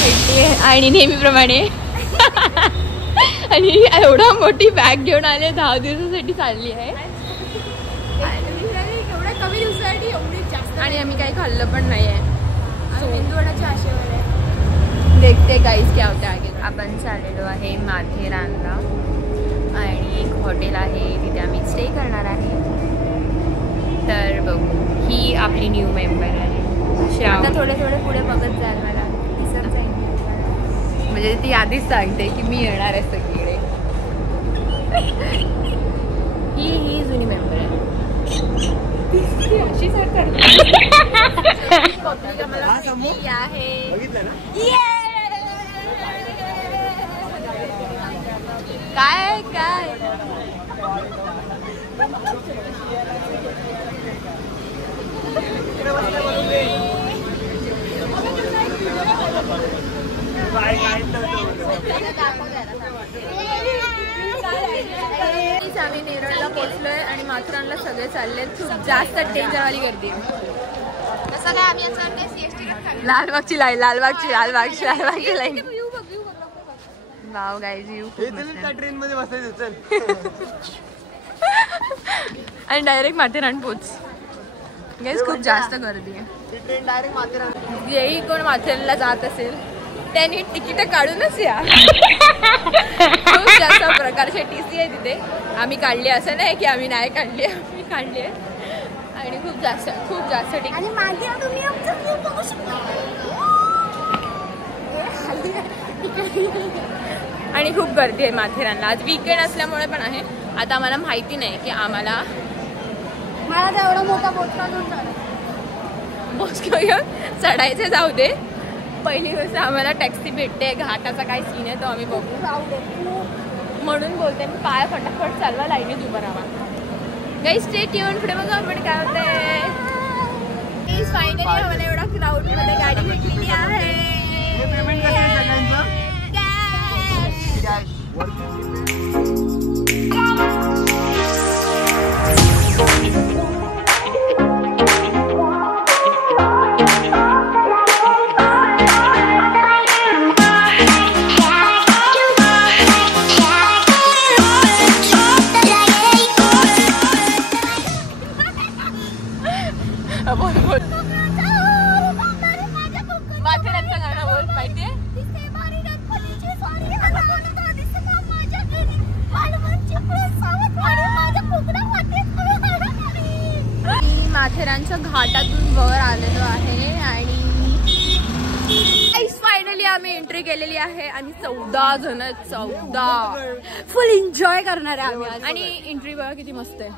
भेटली आणि नेहमीप्रमाणे आणि एवढा मोठी बॅग घेऊन आले 10 दिवसासाठी चालली आहे एवढ्या कमी दिवसासाठी एवढी जास्त आणि आम्ही काही खाल्लं पण नाही आहे मेंदूवडाच्या आशेवर आहे. देखते गाईस क्या होते आगे. आपण चाललेलो आहे माथेरानला आणि एक हॉटेल आहे तिथे आम्ही स्टे करणार आहे. तर बघू ही आपली न्यू मेंबर आहे. आता थोडे पुढे बघत जाल मला दिसत जाईल. म्हणजे ती आधीच सांगते की मी येणार आहे सगळीकडे. ही जुनी मेंबर आहे. अशी काय काय आम्ही नेरळला पोहोचलोय आणि माथेरानला सगळे चालले. खूप जास्त डेंजरवाली गर्दी आहे. तसं काय आम्ही असं लालबागची लाईन लालबागची line. Wow guys you train मध्ये बसायचं चल. आणि डायरेक्ट माथेरान पोच. गाईज खूप जास्त गर्दी आहे. Train direct Matheran. जेही कोण माथेरानला जात असेल त्यांनी तिकीट काढूनच या. खूप जास्त प्रकारचे TC आहे तिथे. आम्ही काढली असं नाही की आम्ही नाही काढली, आम्ही काढली आहे. आणि खूप जास्त तिकीट. आणि मागे तुम्ही आमचा व्ह्यू बघू शकता. आणि खूप गर्दी आहे माथेरानला. आज वीकेंड असल्यामुळे पण आहे. आता आम्हाला माहिती नाही की मला एवढा मोठा बोचका घेऊन चढायचे जाऊ दे. पहिली गोष्ट आम्हाला टॅक्सी भेटते. घाटाचा काय सीन आहे तो आम्ही बघू. म्हणून बोलते मी पाय फटाफट चालवा लाईनीत उभं राहा. Guys stay tune. पुढे बघा आपण काय होतंय. फायनली आम्हाला एवढा क्राऊड मध्ये गाडी भेटलेली आहे. पेमेंट कसं आहे सगळ्यांचं? माथेरानचं गाणं बोल माहितीये. माथेरानच्या घाटातून वर आलेलो आहे आणि फायनली आम्ही एंट्री केलेली आहे. आणि 14 जण 14 फुल एन्जॉय करणार आहे आम्ही. आणि एंट्री बघा किती मस्त आहे.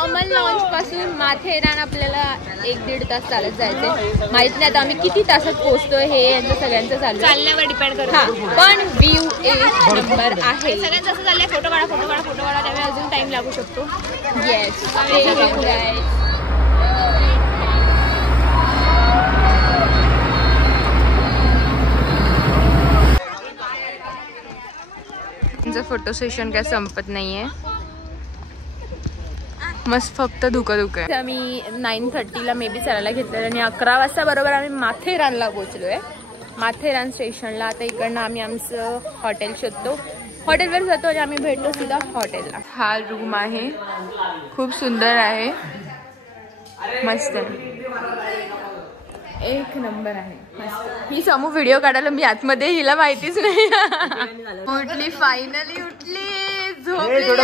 अमल लॉन्च पासून माथेरान आपल्याला 1-1.5 तास चालत जायचे. माहित नाही आता आम्ही किती तासात पोहोचतोय हे यांचं सगळ्यांचं चालण्यावर डिपेंड करतो. पण व्ह्यू एक नंबर आहे. सगळ्यांचं असं चाललंय फोटो काढा त्यामुळे अजून टाइम लागू शकतो. येस तुमचं फोटो सेशन काय संपत नाहीये. मस्त फक्त धुकं आहे. आम्ही 9:30ला मे बी चालायला घेतलेलं आणि 11 वाजता बरोबर आम्ही माथेरानला पोहोचलोय. माथेरान स्टेशनला. आता इकडनं आम्ही आमचं हॉटेल शोधतो. हॉटेलवर जातो आणि आम्ही भेटतो सीधा हॉटेलला. हा रूम आहे. खूप सुंदर आहे. मस्त आहे. एक नंबर आहे. मस्त. ही समूह व्हिडिओ काढायला मी आतमध्ये. हिला माहितीच नाही. उठली फायनली उठली. झोपली.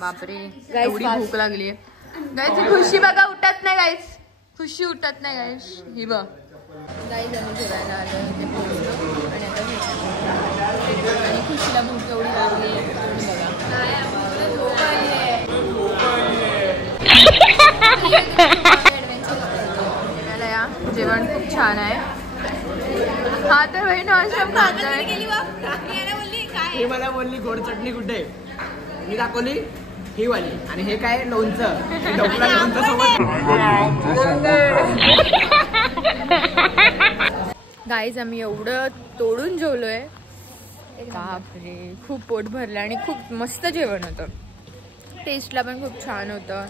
बापरे एवढी भूक लागली आहे गाईज. खुशी बघा उठत नाही गाईज. खुशी उठत नाही गाईज. ही बघ गाईज आम्ही जेवायला आलो इथे पोहोचलो आणि आता आणि खुशीला भूक एवढी लागली बघा. जेवण खूप छान आहे. हा तर बहीण नॉनस्टॉप खातोय. मला बोलली गोड चटणी कुठे मी दाखवली. ही वाली आणि हे काय लोणचं ढोकळा लोणचं सोबत. गाईज आम्ही एवढं तोडून जेवलोय, बापरे खूप पोट भरलं आणि खूप मस्त जेवण होतं. टेस्टला पण खूप छान होतं.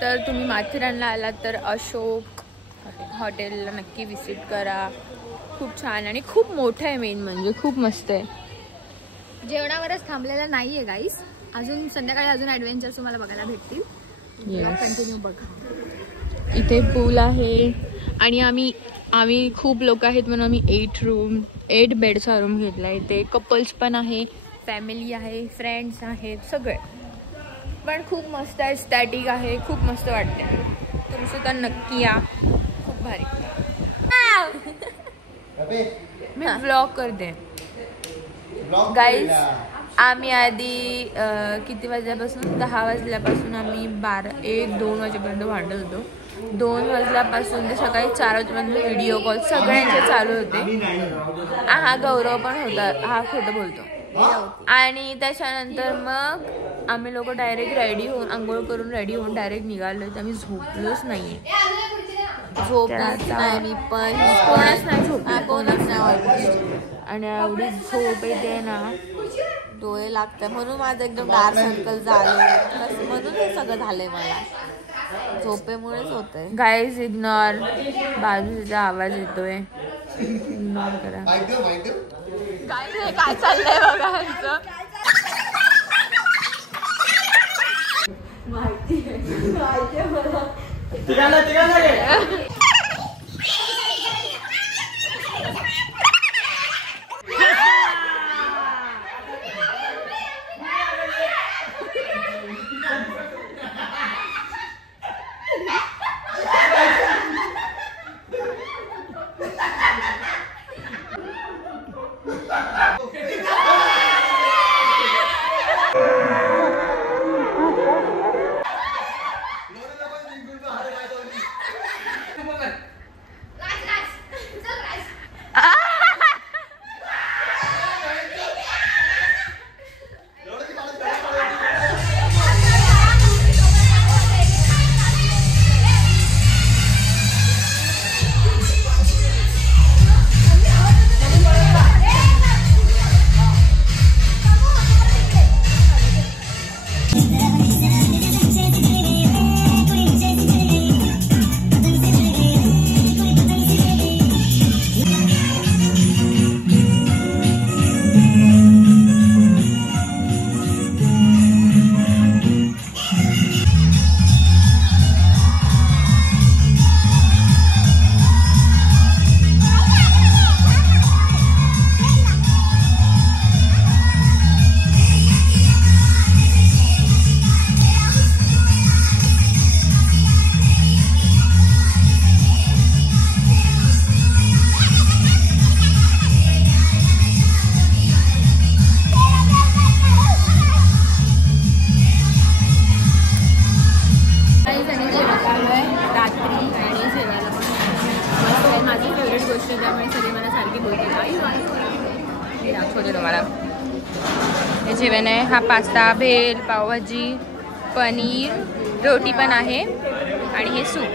तर तुम्ही माथेरानला आलात तर अशोक हॉटेलला नक्की विजिट करा. खूप छान आणि खूप मोठं आहे, मेन म्हणजे खूप मस्त आहे. जेवणावरच थांबलेला नाहीये गाईस, अजून संध्याकाळी अजून ॲडव्हेंचर्स तुम्हाला बघायला भेटतील. कंटिन्यू बघा. इथे पूल आहे आणि आम्ही खूप लोक आहेत म्हणून आम्ही 8 बेडचा रूम घेतला. इथे कपल्स पण आहे, फॅमिली आहे, फ्रेंड्स आहेत, सगळे. पण खूप मस्त आहे, स्टॅटिक आहे, खूप मस्त वाटते. तुम्ही सुद्धा नक्की या, खूप भारी. मी व्लॉग करते गाईज. आम्ही आधी किती वाजल्यापासून 10 वाजल्यापासून आम्ही 1-2 वाजेपर्यंत भांडत होतो. 2 वाजल्यापासून ते सकाळी 4 वाजेपर्यंत व्हिडिओ कॉल सगळ्यांचे चालू होते. हा गौरव पण होता, हा खोटं बोलतो. आणि त्याच्यानंतर मग आम्ही लोक डायरेक्ट रेडी होऊन आंघोळ करून रेडी होऊन डायरेक्ट निघालो. तर आम्ही झोपलोच नाहीये. झोपच नाही मी पण, कोणच नाही झोपलो, कोणच नाही. आणि एवढी झोप येते ना, डोळे लागतात म्हणून माझं एकदम डार्क सर्कल झाले, म्हणून हे सगळं झालंय मला, झोपेमुळेच होतंय. गाईज इग्नोर, बाजूचा आवाज येतोय, इग्नोर करा. काय चाललंय बघा ह्यांचं. माहितीये मला. जेवण आहे. हा पास्ता, भेल, पावभाजी, पनीर, रोटी पण आहे आणि हे सूप.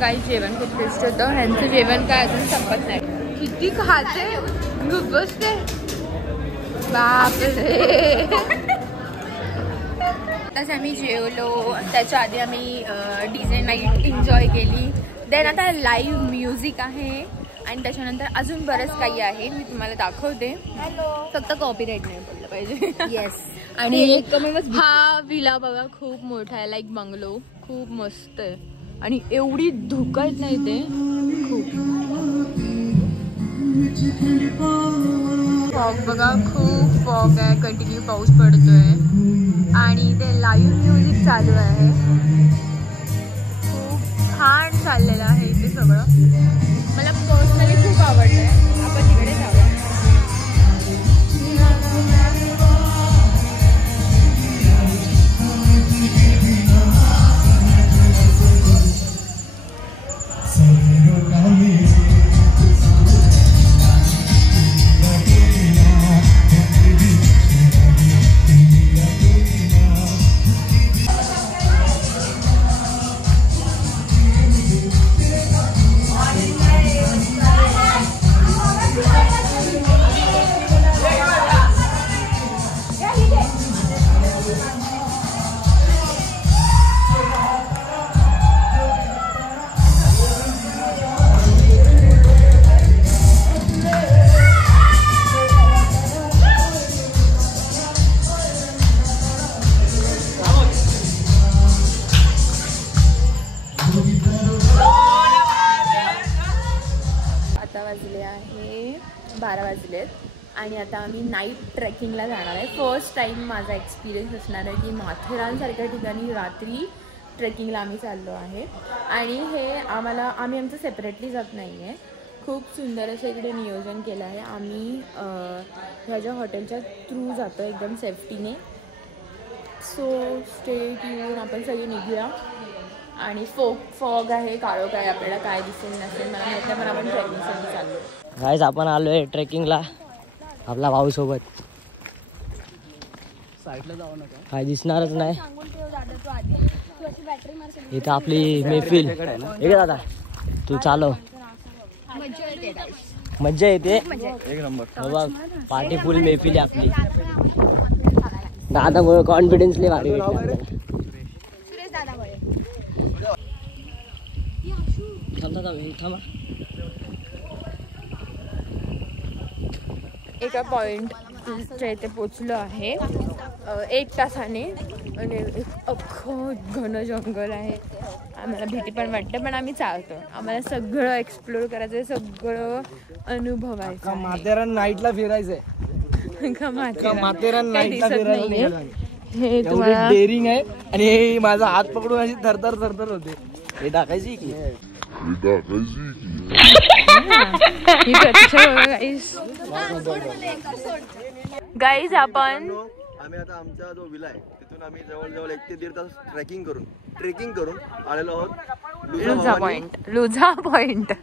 काही जेवण खूप टेस्ट होतं. ह्यांचं जेवण काय अजून संपत नाही. किती खाते खूप बसते, बापरे. आताच आम्ही जेवलो, त्याच्या आधी आम्ही डीजे नाईट एन्जॉय केली. देन आता लाईव्ह म्युझिक आहे आणि त्याच्यानंतर अजून बरंच काही आहे, मी तुम्हाला दाखवते. फक्त कॉपीराईट नाही पडलं पाहिजे. येस. आणि हा विला बघा खूप मोठा आहे, लाईक बंगलो, खूप मस्त आहे आणि एवढी धुकत नाही ते खूप. फॉग बघा, खूप फॉग आहे, कंटिन्यू पाऊस पडतोय आणि ते लाईव्ह म्युझिक चालू आहे. खूप छान चाललेलं आहे इथे सगळं. मला पर्सनली खूप आवडलंय. आपण तिकडे जाऊया. 12 वाजलेत आणि आता आम्ही नाईट ट्रेकिंगला जाणार आहे. फर्स्ट टाईम माझा एक्सपिरियन्स असणार आहे की माथेरानसारख्या ठिकाणी रात्री ट्रेकिंगला आम्ही चाललो आहे. आणि हे आम्ही आमचं सेपरेटली जात नाही आहे. खूप सुंदर असं इकडे नियोजन केलं आहे. आम्ही ह्या ज्या हॉटेलच्या थ्रू जातो एकदम सेफ्टीने. सो स्टे ट्यून, आपण सगळे निघूया. आणि फॉग आहे, काळोख आहे, आपल्याला काय दिसेल नसेल मला माहिती, पण आपण ट्रेकिंगसाठी चाललो. गाईज आपण आलोय ट्रेकिंगला आपला भाऊ सोबत. साईडला जाऊ नका, काय दिसणारच नाही. इथं आपली मैफिल. एक दादा तू चालव, मज्जा येते. एक नंबर. बघ पार्टी फुल मैफिल आहे आपली. दादा कॉन्फिडन्सली भारी भेटला. थांबा एका पॉइंटच्या इथे पोचलो आहे 1 तासाने. आणि अख्खं घन जंगल आहे. आम्हाला भीती पण वाटते, पण आम्ही चालतो. आम्हाला सगळं एक्सप्लोर करायचं आहे, सगळं अनुभवायचं आहे. माथेरान नाईटला फिरायचंय. माथेरान नाईटला फिरायला हे तुम्हाला डेअरिंग आहे. आणि हे माझा हात पकडून अशी थरथर थरथर होते. हे टाकायची की गाईज आपण आम्ही आता आमचा जो विला आहे तिथून आम्ही जवळजवळ 1 ते 1.5 तास ट्रेकिंग करून आलेलो आहोत लुझा पॉइंटला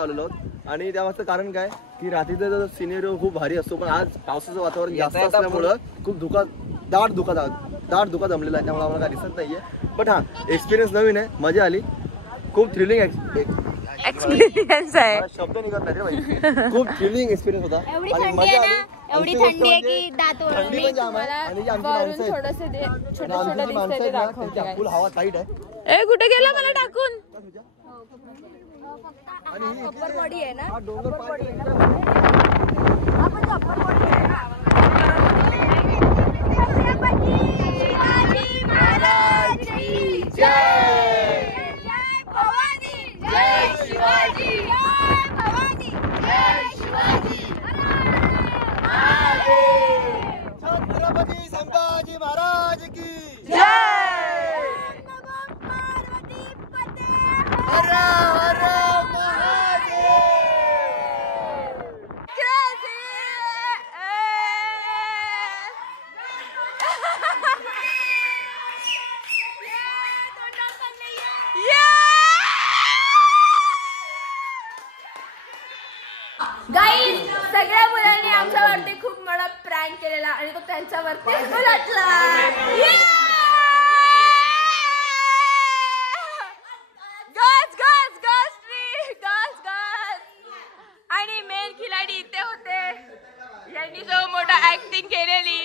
आलेलो आहोत. आणि त्यामागचं कारण काय की रात्रीचा जो सिनेरिओ खूप भारी असतो, पण आज पावसाचं वातावरण जास्त असल्यामुळं खूप दाट धुका जमलेला आहे, त्यामुळे आम्हाला काय दिसत नाहीये. पण हा एक्सपिरियन्स नवीन आहे, मजा आली. खूप थ्रिलिंग एक्सपिरियन्स आहे. शब्द निघत नाही रे बाई. खूप थ्रिलिंग एक्सपिरियन्स होता आणि मजा आली. एवढी थंडी आहे की दात थंडी पण जाम आहे. आणि जी आमची माणसं आहेत, आमची माणसं आहेत ना, त्यांच्या फुल हवा टाईट आहे. ए कुठे गेला मला टाकून. आणि ही अप्पर बॉडी आहे ना, हा डोंगर पाणी आपण अप्पर बॉडी आहे ना. छत्रपती संभाजी महाराज की हर हर गाईज सगळ्या मुलांनी आमच्यावरती खूप मोठा प्रँक केलेला आणि तो त्यांच्यावरती उलटला. आणि मेन खिलाडी इथे होते, यांनी जो मोठा ऍक्टिंग केलेली.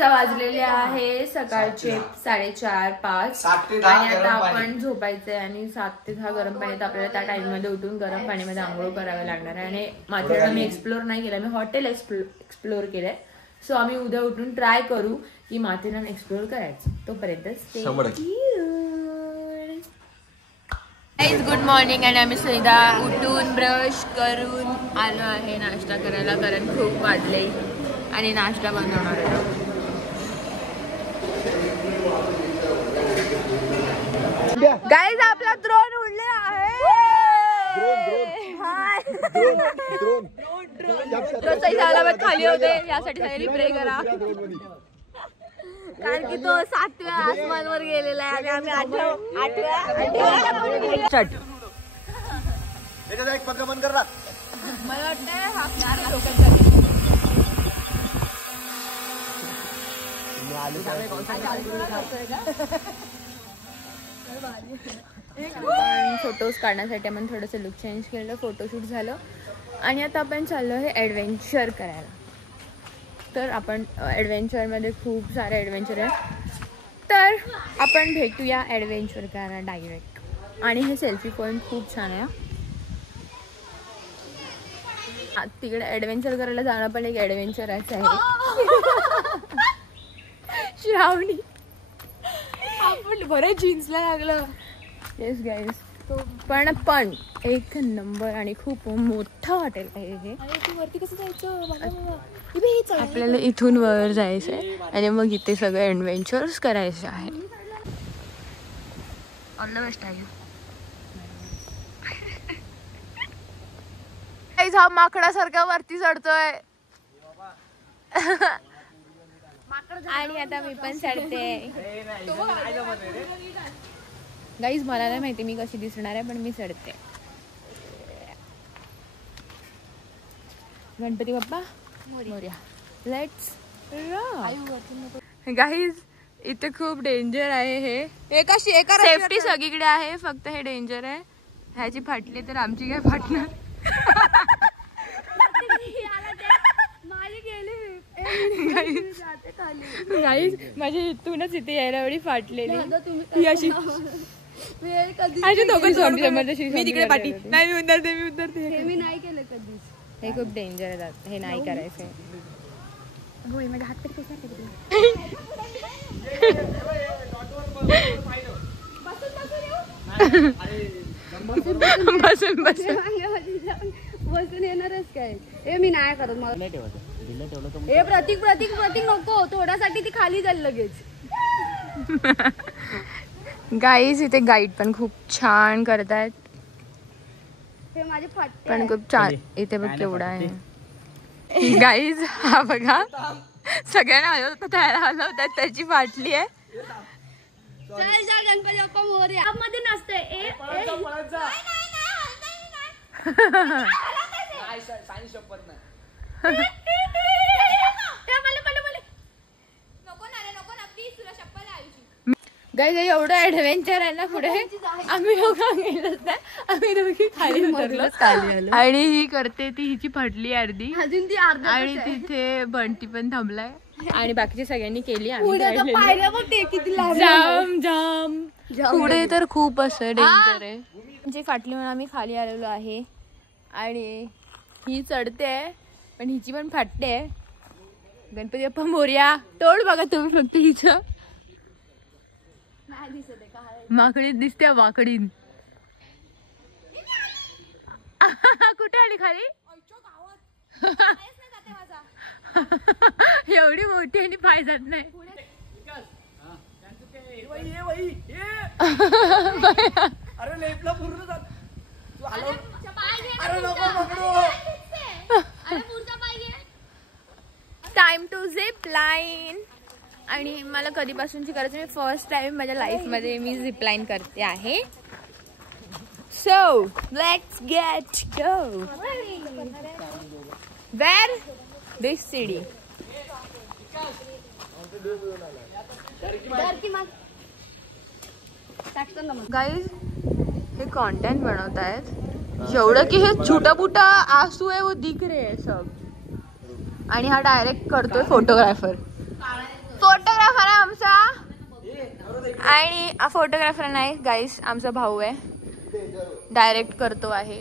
वाजलेले आहे सकाळचे 4:30-5 आणि आता आपण झोपायचंय. आणि 7 ते 10 गरम पाण्यात आपल्याला त्या टाइम मध्ये उठून गरम पाण्यामध्ये आंघोळ करावे लागणार आहे. आणि माथेरान आम्ही एक्सप्लोर नाही केलं, आम्ही हॉटेल एक्सप्लोर केलंय. सो आम्ही उद्या उठून ट्राय करू की माथेरान एक्सप्लोर करायचं. तोपर्यंत गुड मॉर्निंग. आणि आम्ही सुद्धा उठून ब्रश करून आलो आहे नाश्ता करायला, कारण खूप वाजले आणि नाश्ता बनवणार आहे. गाईज आपला ड्रोन उडलेला आहे. खाली होते, यासाठी सगळ्यांनी प्रे करा, कारण की तो 7व्या आसमानवर गेलेला आहे आणि आम्ही 8व्या. एक पत्र बंद करा. मला वाटतं फोटोज काढण्यासाठी आपण थोडंसं लुक चेंज केलं, फोटोशूट झालं. आणि आता आपण चाललो आहे ॲडव्हेंचर करायला. तर आपण ॲडव्हेंचरमध्ये खूप सारे ॲडव्हेंचर आहे, तर आपण भेटूया ॲडव्हेंचर करायला डायरेक्ट. आणि हे सेल्फी पॉईंट खूप छान आहे. तिकडे ॲडव्हेंचर करायला जाणं पण एक ॲडव्हेंचरच आहे. श्रावणी आपण बरं जीन्सला लागलं. येस गाईज, तो पण एक नंबर आणि खूप मोठं हॉटेल आहे हे. वरती कसं जायचं? आपल्याला इथून वर जायचं आहे आणि मग इथे सगळे ॲडव्हेंचर्स करायचे आहे. ऑल द बेस्ट आहे. हा माकडासारखा वरती चढतोय आणि आता मी पण चढते. गाईज मला नाही माहिती मी कशी दिसणार आहे पण मी चढते. गणपती बाप्पा मोरया. लेट्स गाईज इथे खूप डेंजर आहे हे. सेफ्टी सगळीकडे आहे फक्त हे डेंजर आहे. ह्याची फाटली तर आमची काय फाटणार. गाईज माझ्या इथूनच इथे यायला एवढी फाटलेली अशी. मी तिकडे पाठी नाही मी उतरते. मी नाही केलं कधीच. हे खूप डेंजर आहे. हे नाही करायचंय. माझ्या हात तरी कसा बसून बसून येणारच काय. हे मी नाही करत. मला हे प्रतीक नको. थोड्यासाठी ती खाली जाईल लगेच. गाईज इथे गाईड पण खूप छान करतायत. हे माझे फाटते पण खूप छान. इथे बघ केवढा आहे. गाईज हा बघा सगळ्यांना हलवतात त्याची फाटली आहे. गणपती बाप्पा मोरया. मध्ये नसतंय. गाईज एवढं ऍडव्हेंचर आहे ना पुढे. आम्ही दोघं गेलोच नाही. आम्ही दोघी खाली उतरलो आणि ही करते ती हिची फाटली अर्धी अजून ती अर्धा. आणि तिथे बंटी पण थांबलाय आणि बाकीच्या सगळ्यांनी केली. किती जाम जाम पुढे तर खूप असं डेंजर आहे. म्हणजे फाटली म्हणून आम्ही खाली आलेलो आहे आणि ही चढते पण हिची पण फाटते. गणपती बाप्पा मोरया. तोड बघा तुम्ही फक्त हिचं. माकडीत दिसते. वाकडीन कुठे आली खाली. एवढी मोठी आणि पाय जात नाही. Time to zip line. आणि मला कधीपासूनची करायचं. मी फर्स्ट टाइम माझ्या लाईफमध्ये मी झिप लाईन करते आहे. So let's get go. Where this city. Guys हे कंटेंट बनवत आहेत. एवढं की हे छोटा पुटा आंसू आहे वो दिख रहे है सब. आणि हा डायरेक्ट करतोय फोटोग्राफर आहे आमचा. आणि फोटोग्राफर नाही गाईस आमचा भाऊ आहे. डायरेक्ट करतो आहे.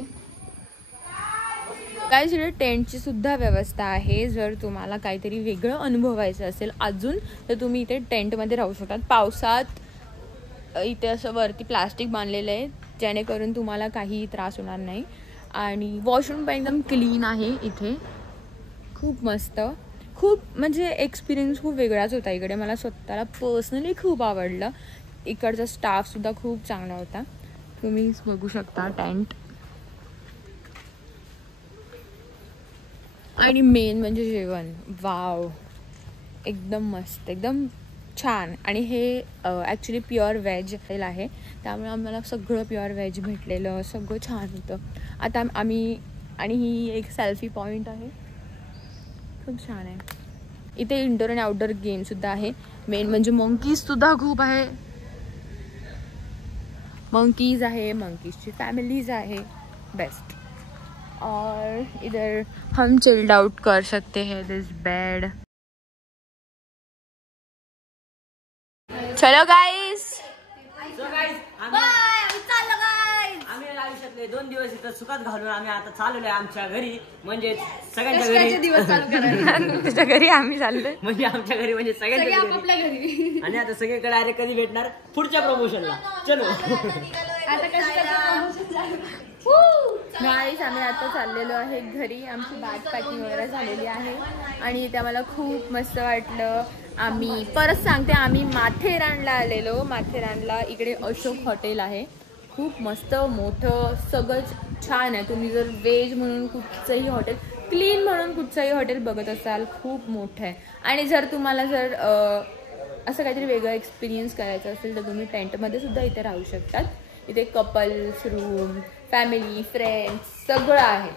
गाईस इथे टेंटची सुद्धा व्यवस्था आहे. जर तुम्हाला काहीतरी वेगळं अनुभवायचं असेल अजून तर तुम्ही इथे टेंटमध्ये राहू शकतात. पावसात इथे असं वरती प्लास्टिक बांधलेलं आहे जेणेकरून तुम्हाला काही त्रास होणार नाही. आणि वॉशरूम पण एकदम क्लीन आहे इथे. खूप मस्त. खूप म्हणजे एक्सपिरियन्स खूप वेगळाच होता इकडे. मला स्वतःला पर्सनली खूप आवडलं. इकडचा स्टाफसुद्धा खूप चांगला होता. तुम्ही बघू शकता टेंट. आणि मेन म्हणजे जेवण. वाव एकदम मस्त एकदम छान. आणि हे ॲक्च्युली प्युअर व्हेज आहे त्यामुळे आम्हाला सगळं प्युअर व्हेज भेटलेलं. सगळं छान होतं. आता आम्ही आणि ही एक सेल्फी पॉईंट आहे. खूप छान आहे. इथे इंडोर आणि आउटडोर गेमसुद्धा आहे. मेन म्हणजे मंकीजसुद्धा खूप आहे. मंकीज आहे. मंकीजची फॅमिलीज आहे. बेस्ट. और इधर हम चिल्ड आउट कर सकते हैं. दिस बेड. चलो गाइस. आम्ही आयुष्यातले 2 दिवस इथं सुखात घालून आम्ही आता चाललोय आमच्या घरी. म्हणजे सगळ्यांच्या घरी. दिवस चालू करायला तुझ्या घरी आम्ही चाललोय. म्हणजे आमच्या घरी म्हणजे सगळ्यांच्या घरी. आणि आता सगळीकडे अरे कधी भेटणार पुढच्या प्रमोशनला. चलो. गाईस आम्ही आता चाललेलो आहे घरी. आमची बॅग पॅकिंग वगैरे झालेली आहे आणि इथे आम्हाला खूप मस्त वाटलं. आम्ही परत सांगते, आम्ही माथेरानला आलेलो. माथेरानला इकडे अशोक हॉटेल आहे, खूप मस्त मोठं, सगळं छान आहे. तुम्ही जर व्हेज म्हणून कुठचंही हॉटेल, क्लीन म्हणून कुठचंही हॉटेल बघत असाल, खूप मोठं आहे. आणि जर तुम्हाला जर असं काहीतरी वेगळं एक्सपिरियन्स करायचं असेल तर तुम्ही टेंटमध्ये सुद्धा इथे राहू शकतात. इथे कपल्स रूम, फॅमिली, फ्रेंड्स सगळं आहे.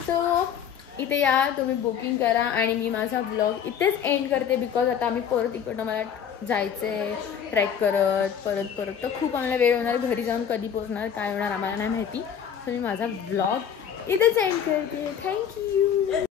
सो इथे या, तुम्ही बुकिंग करा. आणि मी माझा ब्लॉग इथेच एंड करते, बिकॉज आता आम्ही परत इकडनं मला जायचं आहे ट्रॅक करत परत तर खूप आम्हाला वेळ होणार. घरी जाऊन कधी पोहोचणार काय होणार आम्हाला नाही माहिती. सो मी माझा ब्लॉग इथेच एंड करते. थँक्यू.